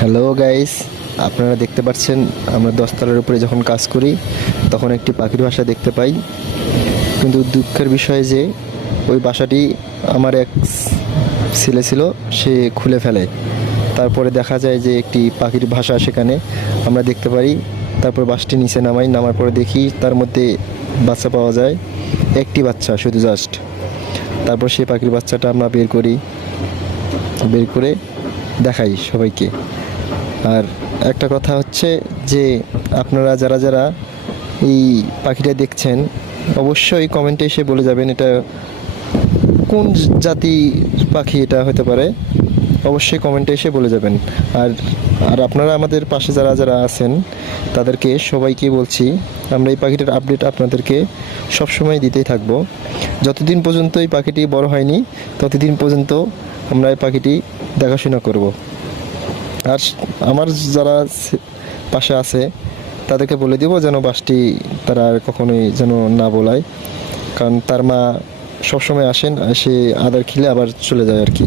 Hello guys, আপনারা দেখতে পাচ্ছেন আমরা 10 তলার উপরে যখন কাজ করি তখন একটি পাখির বাসা দেখতে পাই। কিন্তু দুঃখের বিষয় যে ওই বাসাটি আমার এক ছেলে ছিল, সে খুলে ফেলে। তারপরে দেখা যায় যে একটি পাখির বাসা সেখানে আমরা দেখতে পারি। তারপর বাসটি নিচে নামাই, নামার পরে দেখি তার মধ্যে বাচ্চা পাওয়া যায়, একটি বাচ্চা শুধু জাস্ট। তারপর সেই পাখির বাচ্চাটা আমরা বের করি, বের করে দেখাই সবাইকে। আর একটা কথা হচ্ছে যে আপনারা যারা যারা এই পাখিটা দেখছেন অবশ্যই কমেন্টে এসে বলে যাবেন এটা কোন জাতি পাখি এটা হতে পারে। অবশ্যই কমেন্টে এসে বলে যাবেন। আর আর আপনারা আমাদের পাশে যারা যারা আছেন তাদেরকে সবাইকে বলছি, আমরা এই পাখিটার আপডেট আপনাদেরকে সবসময় দিতেই থাকবো। যতদিন পর্যন্ত এই পাখিটি বড় হয়নি ততদিন পর্যন্ত আমরা এই পাখিটি দেখাশোনা করব। আর আমার যারা পাশে আছে তাদেরকে বলে দিব যেন বাসটি তারা আর কখনোই যেন না বলায়, কারণ তার মা সবসময় আসেন, এসে আদার খেলে আবার চলে যায় আর কি।